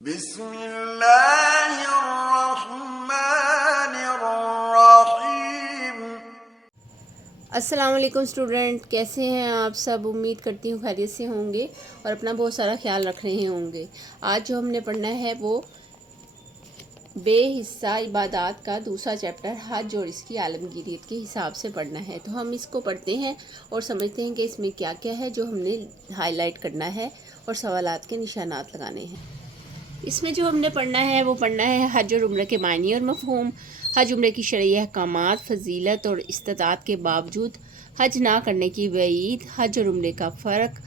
بسم اللہ الرحمن الرحیم۔ السلام علیکم اسٹوڈنٹ، کیسے ہیں آپ سب؟ امید کرتی ہوں خیریت سے ہوں گے اور اپنا بہت سارا خیال رکھ رہے ہوں گے۔ آج جو ہم نے پڑھنا ہے وہ بے حصہ عبادات کا دوسرا چیپٹر حج اور اس کی عالمگیریت کے حساب سے پڑھنا ہے۔ تو ہم اس کو پڑھتے ہیں اور سمجھتے ہیں کہ اس میں کیا کیا ہے جو ہم نے ہائی لائٹ کرنا ہے اور سوالات کے نشانات لگانے ہیں۔ اس میں جو ہم نے پڑھنا ہے وہ پڑھنا ہے حج اور عمرہ کے معنی اور مفہوم، حج عمرے کی شرعی احکامات، فضیلت اور استطاعت کے باوجود حج نہ کرنے کی وعید، حج اور عمرے کا فرق،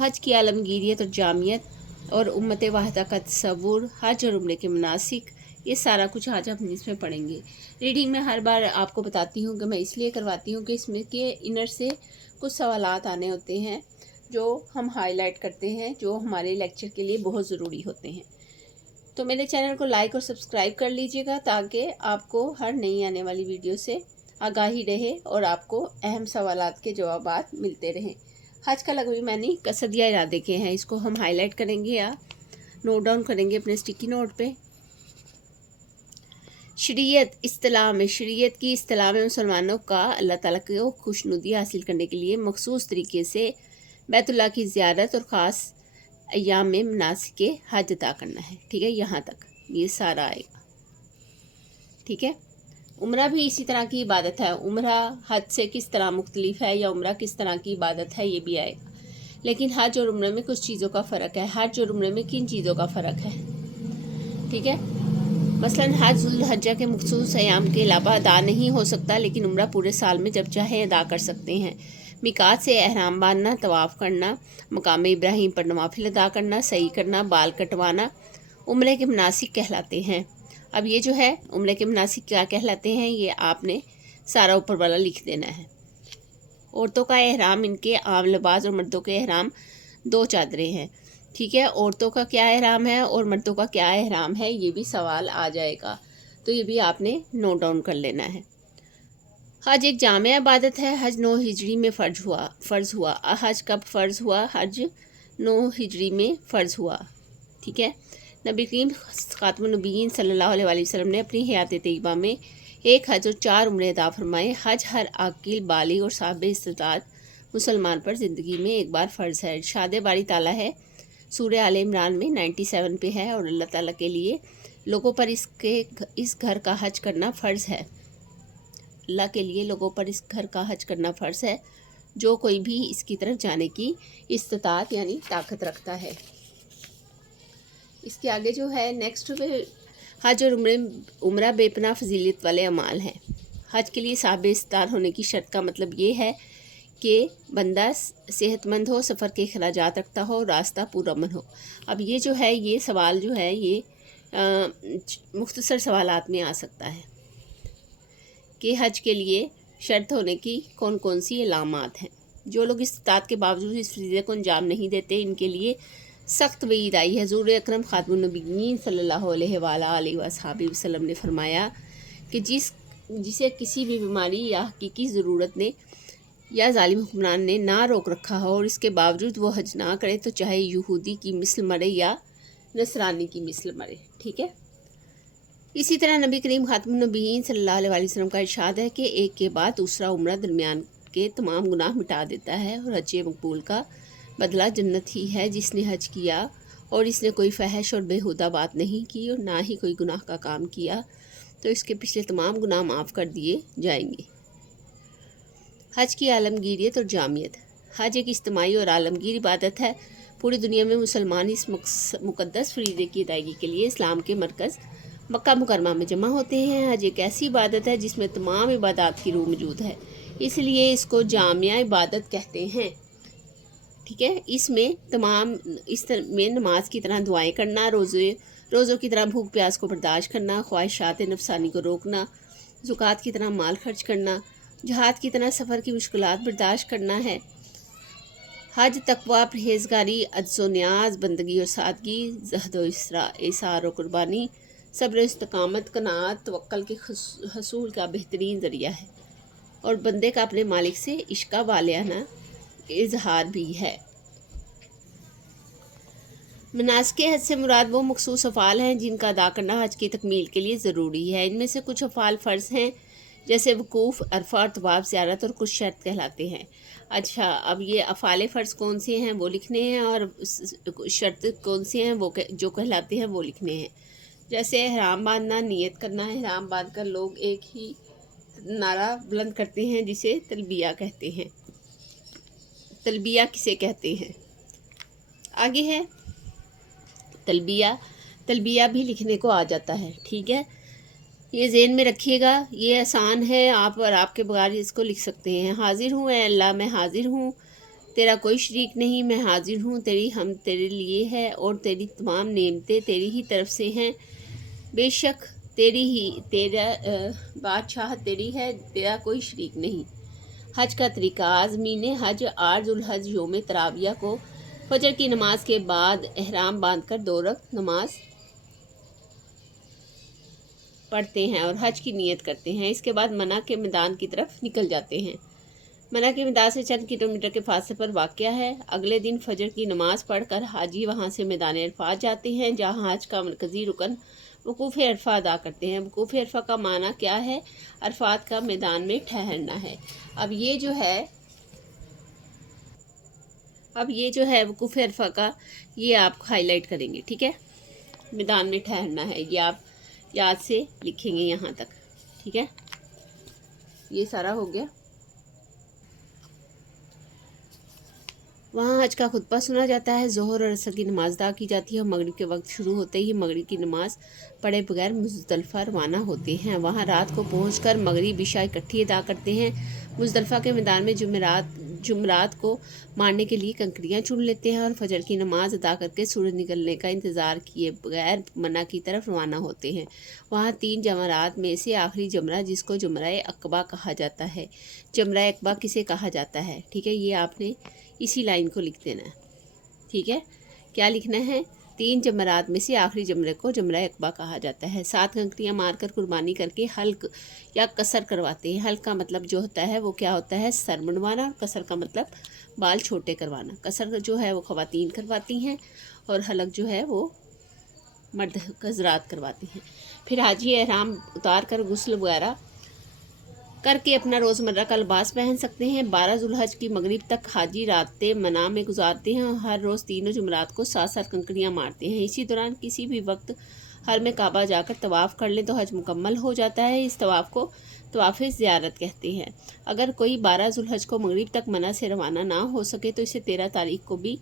حج کی عالمگیریت اور جامعیت اور امت واحدہ کا تصور، حج اور عمرے کے مناسک، یہ سارا کچھ آج ہم اس میں پڑھیں گے۔ ریڈنگ میں ہر بار آپ کو بتاتی ہوں کہ میں اس لیے کرواتی ہوں کہ اس میں کے انر سے کچھ سوالات آنے ہوتے ہیں جو ہم ہائی لائٹ کرتے ہیں، جو ہمارے لیکچر کے لیے بہت ضروری ہوتے ہیں۔ تو میرے چینل کو لائک اور سبسکرائب کر لیجئے گا تاکہ آپ کو ہر نئی آنے والی ویڈیو سے آگاہی رہے اور آپ کو اہم سوالات کے جوابات ملتے رہیں۔ حج کا لغوی معنی قصد یا ارادے کے ہیں، اس کو ہم ہائی لائٹ کریں گے یا نوٹ ڈاؤن کریں گے اپنے اسٹکی نوٹ پہ۔ شریعت اصطلاح میں، شریعت کی اصطلاح میں مسلمانوں کا اللہ تعالیٰ کو خوشنودی حاصل کرنے کے لیے مخصوص طریقے سے بیت اللہ کی زیارت اور خاص ایام میں مناسک حج ادا کرنا ہے۔ ٹھیک ہے، یہاں تک یہ سارا آئے گا۔ ٹھیک ہے، عمرہ بھی اسی طرح کی عبادت ہے۔ عمرہ حج سے کس طرح مختلف ہے یا عمرہ کس طرح کی عبادت ہے یہ بھی آئے گا، لیکن حج اور عمرے میں کچھ چیزوں کا فرق ہے۔ حج اور عمرے میں کن چیزوں کا فرق ہے؟ ٹھیک ہے، مثلاً حج ذو الحجہ کے مخصوص ایام کے علاوہ ادا نہیں ہو سکتا، لیکن عمرہ پورے سال میں جب چاہیں ادا کر سکتے ہیں۔ میقات سے احرام باندھنا، طواف کرنا، مقام ابراہیم پر نوافل ادا کرنا، سعی کرنا، بال کٹوانا عمرے کے مناسک کہلاتے ہیں۔ اب یہ جو ہے عمرے کے مناسک کیا کہلاتے ہیں یہ آپ نے سارا اوپر والا لکھ دینا ہے۔ عورتوں کا احرام، ان کے عام لباس، اور مردوں کے احرام 2 چادریں ہیں۔ ٹھیک ہے، عورتوں کا کیا احرام ہے اور مردوں کا کیا احرام ہے یہ بھی سوال آ جائے گا، تو یہ بھی آپ نے نوٹ ڈاؤن کر لینا ہے۔ حج ایک جامع عبادت ہے۔ حج 9 ہجری میں فرض ہوا۔ حج کب فرض ہوا؟ حج 9 ہجری میں فرض ہوا۔ ٹھیک ہے، نبی کریم خاتم النبیین صلی اللہ علیہ وآلہ وسلم نے اپنی حیات طیبہ میں 1 حج اور 4 عمرے ادا فرمائے۔ حج ہر عاقل، بالغ اور صاحب استطاعت مسلمان پر زندگی میں ایک بار فرض ہے۔ ارشاد باری تعالیٰ ہے سورہ آل عمران میں 97 پہ ہے، اور اللہ تعالیٰ کے لیے لوگوں پر اس گھر کا حج کرنا فرض ہے۔ اللہ کے لیے لوگوں پر اس گھر کا حج کرنا فرض ہے جو کوئی بھی اس کی طرف جانے کی استطاعت یعنی طاقت رکھتا ہے۔ اس کے آگے جو ہے نیکسٹ حج اور عمرہ بے پناہ فضیلت والے اعمال ہیں۔ حج کے لیے صاحب استطاعت ہونے کی شرط کا مطلب یہ ہے کہ بندہ صحت مند ہو، سفر کے اخراجات رکھتا ہو، راستہ پرامن ہو۔ اب یہ جو ہے یہ سوال جو ہے یہ مختصر سوالات میں آ سکتا ہے کہ حج کے لیے شرط ہونے کی کون کون سی علامات ہیں۔ جو لوگ استطاعت کے باوجود اس فریضے کو انجام نہیں دیتے ان کے لیے سخت وعید آئی ہے۔ حضور اکرم خاتم النبیین صلی اللہ علیہ وآلہ وسلم نے فرمایا کہ جسے کسی بھی بیماری یا حقیقی ضرورت نے یا ظالم حکمران نے نہ روک رکھا ہو اور اس کے باوجود وہ حج نہ کرے تو چاہے یہودی کی مثل مرے یا نصرانی کی مثل مرے۔ ٹھیک ہے، اسی طرح نبی کریم خاتم النبیین صلی اللہ علیہ وسلم کا ارشاد ہے کہ ایک کے بعد دوسرا عمرہ درمیان کے تمام گناہ مٹا دیتا ہے، اور حج مقبول کا بدلہ جنت ہی ہے۔ جس نے حج کیا اور اس نے کوئی فحش اور بیہودہ بات نہیں کی اور نہ ہی کوئی گناہ کا کام کیا تو اس کے پچھلے تمام گناہ معاف کر دیے جائیں گے۔ حج کی عالمگیریت اور جامعیت۔ حج ایک اجتماعی اور عالمگیر عبادت ہے۔ پوری دنیا میں مسلمان اس مقدس فریضے کی ادائیگی کے لیے اسلام کے مرکز مکہ مکرمہ میں جمع ہوتے ہیں۔ حج ایک ایسی عبادت ہے جس میں تمام عبادات کی روح موجود ہے، اس لیے اس کو جامع عبادت کہتے ہیں۔ ٹھیک ہے، اس میں نماز کی طرح دعائیں کرنا، روزوں کی طرح بھوک پیاس کو برداشت کرنا، خواہشات نفسانی کو روکنا، زکوٰۃ کی طرح مال خرچ کرنا، جہاد کی طرح سفر کی مشکلات برداشت کرنا ہے۔ حج تقویٰ، پرہیزگاری، عجز و نیاز، بندگی اور سادگی، زہد و ایثار و قربانی، صبر و استقامت، قناعت، توکل کے حصول کا بہترین ذریعہ ہے، اور بندے کا اپنے مالک سے عشق والہانہ اظہار بھی ہے۔ مناسک حج سے مراد وہ مخصوص افعال ہیں جن کا ادا کرنا حج کی تکمیل کے لیے ضروری ہے۔ ان میں سے کچھ افعال فرض ہیں جیسے وقوف، عرفہ اور طواف، زیارت، اور کچھ شرط کہلاتے ہیں۔ اچھا، اب یہ افعال فرض کون سے ہیں وہ لکھنے ہیں، اور شرط کون سے ہیں وہ جو کہلاتے ہیں وہ لکھنے ہیں۔ جیسے احرام باندھنا، نیت کرنا ہے۔ احرام باندھ کر لوگ ایک ہی نعرہ بلند کرتے ہیں جسے تلبیہ کہتے ہیں۔ تلبیہ کسے کہتے ہیں؟ آگے ہے تلبیہ۔ تلبیہ بھی لکھنے کو آ جاتا ہے، ٹھیک ہے، یہ ذہن میں رکھیے گا، یہ آسان ہے، آپ اور آپ کے بغیر اس کو لکھ سکتے ہیں۔ حاضر ہوں اے اللہ، میں حاضر ہوں، تیرا کوئی شریک نہیں، میں حاضر ہوں، تیری حمد تیرے لیے ہے اور تیری تمام نعمتیں تیری ہی طرف سے ہیں، بے شک تیرا بادشاہت تیری ہے، تیرا کوئی شریک نہیں۔ حج کا طریقہ: عازمین حج 8 ذوالحج یوم ترویہ کو فجر کی نماز کے بعد احرام باندھ کر 2 رکعت نماز پڑھتے ہیں اور حج کی نیت کرتے ہیں۔ اس کے بعد منی کے میدان کی طرف نکل جاتے ہیں۔ منی کے میدان سے چند کلومیٹر کے فاصلے پر واقع ہے۔ اگلے دن فجر کی نماز پڑھ کر حاجی وہاں سے میدان عرفات جاتے ہیں، جہاں حج کا مرکزی رکن وقوف عرفہ ادا کرتے ہیں۔ وقوف عرفہ کا معنی کیا ہے؟ عرفات کا میدان میں ٹھہرنا ہے۔ اب یہ جو ہے وقوف عرفہ کا، یہ آپ ہائی لائٹ کریں گے، ٹھیک ہے، میدان میں ٹھہرنا ہے، یہ آپ یاد سے لکھیں گے یہاں تک، ٹھیک ہے، یہ سارا ہو گیا۔ وہاں حج کا خطبہ سنا جاتا ہے، ظہر اور عصر کی نماز ادا کی جاتی ہے اور مغرب کے وقت شروع ہوتے ہی مغرب کی نماز پڑھے بغیر مزدلفہ روانہ ہوتے ہیں۔ وہاں رات کو پہنچ کر مغرب عشاء اکٹھی ادا کرتے ہیں۔ مزدلفہ کے میدان میں جمرات کو مارنے کے لیے کنکریاں چن لیتے ہیں اور فجر کی نماز ادا کر کے سورج نکلنے کا انتظار کیے بغیر منی کی طرف روانہ ہوتے ہیں۔ وہاں 3 جمرات میں سے آخری جمرہ، جس کو جمرہ عقبہ کہا جاتا ہے۔ جمرہ عقبہ کسے کہا جاتا ہے؟ ٹھیک ہے، یہ آپ نے اسی لائن کو لکھ دینا ہے، ٹھیک ہے، کیا لکھنا ہے؟ 3 جمرات میں سے آخری جمرے کو جمرہ عقبہ کہا جاتا ہے۔ 7 کنکریاں مار کر قربانی کر کے حلق یا قصر کرواتے ہیں۔ حلق کا مطلب جو ہوتا ہے وہ کیا ہوتا ہے؟ سر منڈوانا، اور قصر کا مطلب بال چھوٹے کروانا۔ قصر جو ہے وہ خواتین کرواتی ہیں اور حلق جو ہے وہ مرد حضرات کرواتے ہیں۔ پھر حاجی احرام اتار کر غسل وغیرہ کر کے اپنا روزمرہ کا لباس پہن سکتے ہیں۔ 12 ذوالحج کی مغرب تک حاجی راتیں منی میں گزارتے ہیں اور ہر روز تینوں جمرات کو 7 کنکریاں مارتے ہیں۔ اسی دوران کسی بھی وقت حرم کعبہ جا کر طواف کر لیں تو حج مکمل ہو جاتا ہے۔ اس طواف کو طواف زیارت کہتے ہیں۔ اگر کوئی 12 ذوالحج کو مغرب تک منی سے روانہ نہ ہو سکے تو اسے 13 تاریخ کو بھی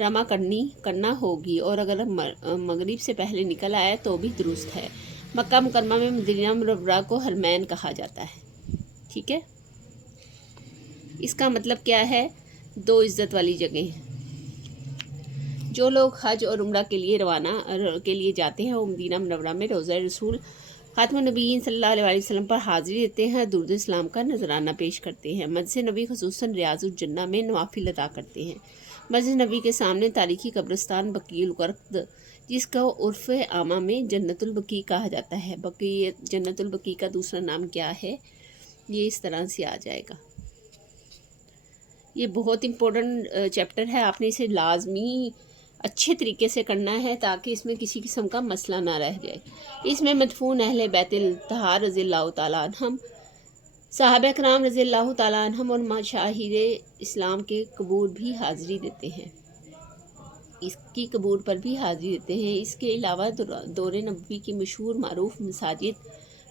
رواں کرنا ہوگی، اور اگر مغرب سے پہلے نکل آئے تو بھی درست ہے۔ مکہ مکرمہ میں مدینہ منورہ کو حرمین کہا جاتا ہے، ٹھیک ہے، اس کا مطلب کیا ہے؟ 2 عزت والی جگہیں۔ جو لوگ حج اور عمرہ کے لیے جاتے ہیں وہ مدینہ منورہ میں روضہ رسول خاتم النبیین صلی اللہ علیہ وسلم پر حاضری دیتے ہیں، درود اسلام کا نذرانہ پیش کرتے ہیں۔ مسجد نبوی خصوصاً ریاض الجنہ میں نوافل ادا کرتے ہیں۔ مسجد نبوی کے سامنے تاریخی قبرستان بقیع الغرقد، جس کو عرف عامہ میں جنت البقیع کہا جاتا ہے۔ جنت البقیع کا دوسرا نام کیا ہے؟ یہ اس طرح سے آ جائے گا۔ یہ بہت امپورٹنٹ چیپٹر ہے، آپ نے اسے لازمی اچھے طریقے سے کرنا ہے تاکہ اس میں کسی قسم کا مسئلہ نہ رہ جائے۔ اس میں مدفون اہل بیت الطہار رضی اللہ تعالیٰ عنہم، صحابہ کرام رضی اللہ تعالیٰ عنہم اور مشاہیر اسلام کے قبور بھی حاضری دیتے ہیں، اس کی قبور پر بھی حاضری دیتے ہیں۔ اس کے علاوہ دور نبوی کی مشہور معروف مساجد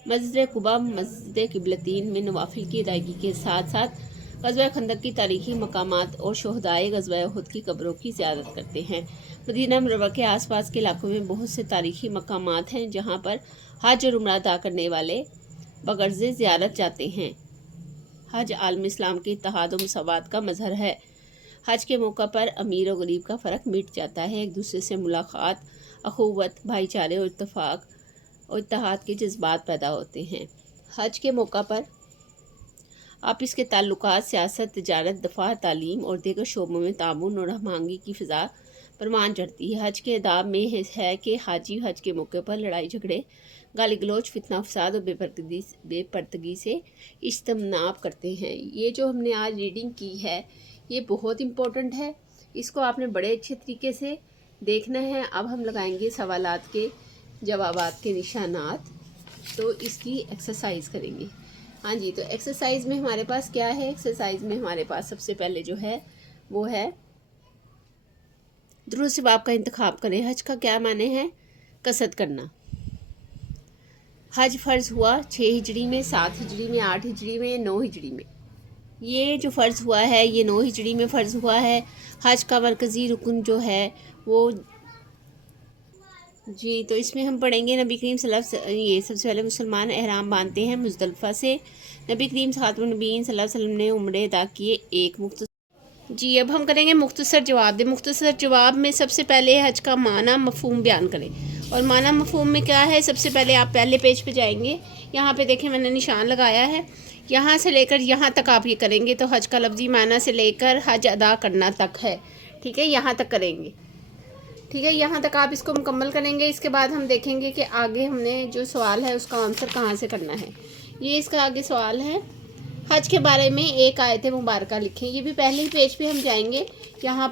مسجد قباء، مسجد قبلتین میں نوافل کی ادائیگی کے ساتھ ساتھ غزوہ خندق کی تاریخی مقامات اور شہدائے غزوہ احد کی قبروں کی زیارت کرتے ہیں۔ مدینہ منورہ کے آس پاس کے علاقوں میں بہت سے تاریخی مقامات ہیں جہاں پر حج اور عمرہ ادا کرنے والے بغرض زیارت جاتے ہیں۔ حج عالم اسلام کے اتحاد و مساوات کا مظہر ہے۔ حج کے موقع پر امیر و غریب کا فرق مٹ جاتا ہے، ایک دوسرے سے ملاقات، اخوت، بھائی چارے اور اتفاق اور اتحاد کے جذبات پیدا ہوتے ہیں۔ حج کے موقع پر آپس کے تعلقات، سیاست، تجارت، دفاع، تعلیم اور دیگر شعبوں میں تعاون اور ہم آہنگی کی فضا پروان چڑھتی ہے۔ حج کے آداب میں ہے کہ حاجی حج کے موقع پر لڑائی جھگڑے، گالی گلوچ، فتنہ فساد اور بے پردگی سے اجتناب کرتے ہیں۔ یہ جو ہم نے آج ریڈنگ کی ہے یہ بہت امپورٹنٹ ہے، اس کو آپ نے بڑے اچھے طریقے سے دیکھنا ہے. اب ہم لگائیں گے سوالات کے جوابات کے نشانات، تو اس کی ایکسرسائز کریں گے. ہاں جی، تو ایکسرسائز میں ہمارے پاس کیا ہے؟ ایکسرسائز میں ہمارے پاس سب سے پہلے جو ہے وہ ہے درست باب کا انتخاب کریں. حج کا کیا معنی ہے؟ قصد کرنا. حج فرض ہوا 6 ہجری میں، 7 ہجری میں، 8 ہجری میں، 9 ہجری میں. یہ جو فرض ہوا ہے یہ 9 ہجری میں فرض ہوا ہے. حج کا مرکزی رکن جو ہے وہ جی، تو اس میں ہم پڑھیں گے نبی کریم صلی اللہ علیہ وسلم. یہ سب سے پہلے مسلمان احرام باندھتے ہیں مزدلفہ سے. نبی کریم خاتم النبیین صلی اللہ علیہ وسلم نے عمرے ادا کیے. ایک مختصر جی اب ہم کریں گے مختصر جواب دیں. مختصر جواب میں سب سے پہلے حج کا معنی مفہوم بیان کریں. اور معنی مفہوم میں کیا ہے؟ سب سے پہلے آپ پہلے پیج پہ جائیں گے. یہاں پہ دیکھیں میں نے نشان لگایا ہے. یہاں سے لے کر یہاں تک آپ یہ کریں گے. تو حج کا لفظی معنی سے لے کر حج ادا کرنا تک ہے. ٹھیک ہے، یہاں تک کریں گے. ٹھیک ہے، یہاں تک آپ اس کو مکمل کریں گے. اس کے بعد ہم دیکھیں گے کہ آگے ہم نے جو سوال ہے اس کا آنسر کہاں سے کرنا ہے. یہ اس کا آگے سوال ہے، حج کے بارے میں ایک آیت مبارکہ لکھیں. یہ بھی پہلے ہی پیج پہ ہم جائیں گے. یہاں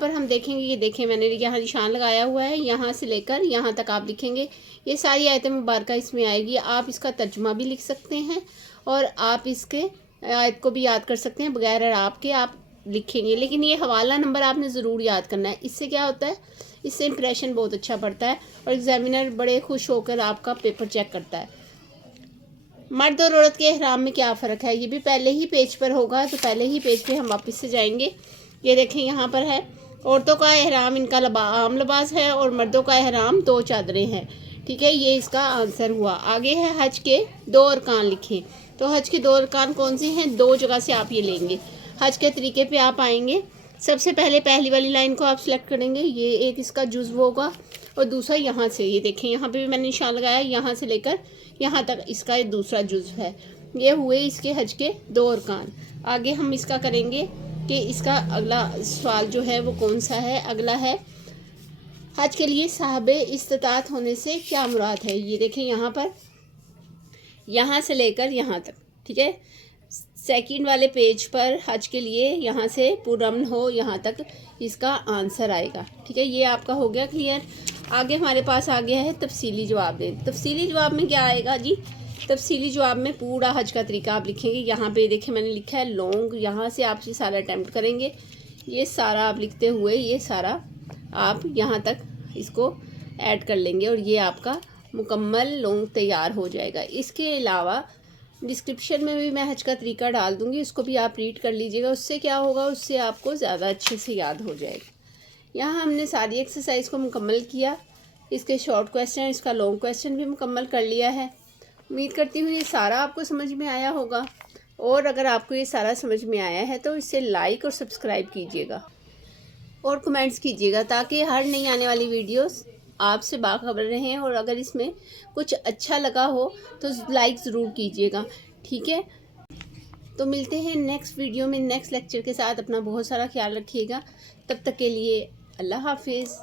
پر ہم دیکھیں گے. یہ دیکھیں میں نے یہاں نشان لگایا ہوا ہے. یہاں سے لے کر یہاں تک آپ لکھیں گے. یہ ساری آیت مبارکہ اس میں آئے گی. آپ اس کا ترجمہ بھی لکھ سکتے ہیں اور آپ اس کے آیت کو بھی یاد کر سکتے ہیں. بغیر اعراب کے آپ لکھیں گے، لیکن یہ حوالہ نمبر آپ نے ضرور یاد کرنا ہے. اس سے کیا ہوتا ہے؟ اس سے امپریشن بہت اچھا پڑتا ہے اور ایگزامینر بڑے خوش ہو کر آپ کا پیپر چیک کرتا ہے. مرد اور عورت کے احرام میں کیا فرق ہے؟ یہ بھی پہلے ہی پیج پر ہوگا. تو پہلے ہی پیج پہ ہم واپس سے جائیں گے. یہ دیکھیں یہاں پر ہے، عورتوں کا احرام ان کا عام لباس ہے اور مردوں کا احرام 2 چادریں ہیں. ٹھیک ہے، یہ اس کا آنسر ہوا. آگے ہے حج کے 2 ارکان لکھیں. تو حج کے 2 ارکان کون سے ہیں؟ 2 جگہ سے آپ یہ لیں گے. حج کے طریقے پہ آپ آئیں گے. سب سے پہلے پہلی والی لائن کو آپ سلیکٹ کریں گے. یہ ایک اس کا جزو ہوگا اور دوسرا یہاں سے. یہ دیکھیں یہاں پہ بھی میں نے نشان لگایا. یہاں سے لے کر یہاں تک اس کا ایک دوسرا جزو ہے. یہ ہوئے اس کے حج کے 2 ارکان. آگے ہم اس کا کریں گے کہ اس کا اگلا سوال جو ہے وہ کون سا ہے؟ اگلا ہے حج کے لیے صاحب استطاعت ہونے سے کیا مراد ہے؟ یہ دیکھیں یہاں پر یہاں سے لے کر یہاں تک. ٹھیک ہے، سیکنڈ والے پیج پر حج کے لیے یہاں سے پرامن ہو یہاں تک اس کا آنسر آئے گا. ٹھیک ہے، یہ آپ کا ہو گیا کلیئر. آگے ہمارے پاس آ گیا ہے تفصیلی جواب دیں. تفصیلی جواب میں کیا آئے گا جی؟ تفصیلی جواب میں پورا حج کا طریقہ آپ لکھیں گے. یہاں پہ دیکھیں میں نے لکھا ہے لونگ. یہاں سے آپ یہ سارا اٹیمپٹ کریں گے. یہ سارا آپ لکھتے ہوئے یہ سارا آپ یہاں تک اس کو ایڈ کر لیں گے اور یہ آپ کا مکمل لونگ تیار ہو جائے گا. اس کے علاوہ ڈسکرپشن میں بھی میں حج کا طریقہ ڈال دوں گی، اس کو بھی آپ ریڈ کر لیجئے گا. اس سے کیا ہوگا؟ اس سے آپ کو زیادہ اچھے سے یاد ہو جائے گا. یہاں ہم نے ساری ایکسرسائز کو مکمل کیا. اس کے شارٹ کویسچن، اس کا لانگ کویسچن بھی مکمل کر لیا ہے. امید کرتی ہوں یہ سارا آپ کو سمجھ میں آیا ہوگا. اور اگر آپ کو یہ سارا سمجھ میں آیا ہے تو اسے لائک اور سبسکرائب کیجئے گا اور کمنٹس کیجئے گا تاکہ ہر نئی آنے والی ویڈیوز آپ سے باخبر رہیں. اور اگر اس میں کچھ اچھا لگا ہو تو لائک ضرور کیجئے گا. ٹھیک ہے، تو ملتے ہیں نیکسٹ ویڈیو میں نیکسٹ لیکچر کے ساتھ. اپنا بہت سارا خیال رکھیے گا. تب تک کے لیے اللہ حافظ.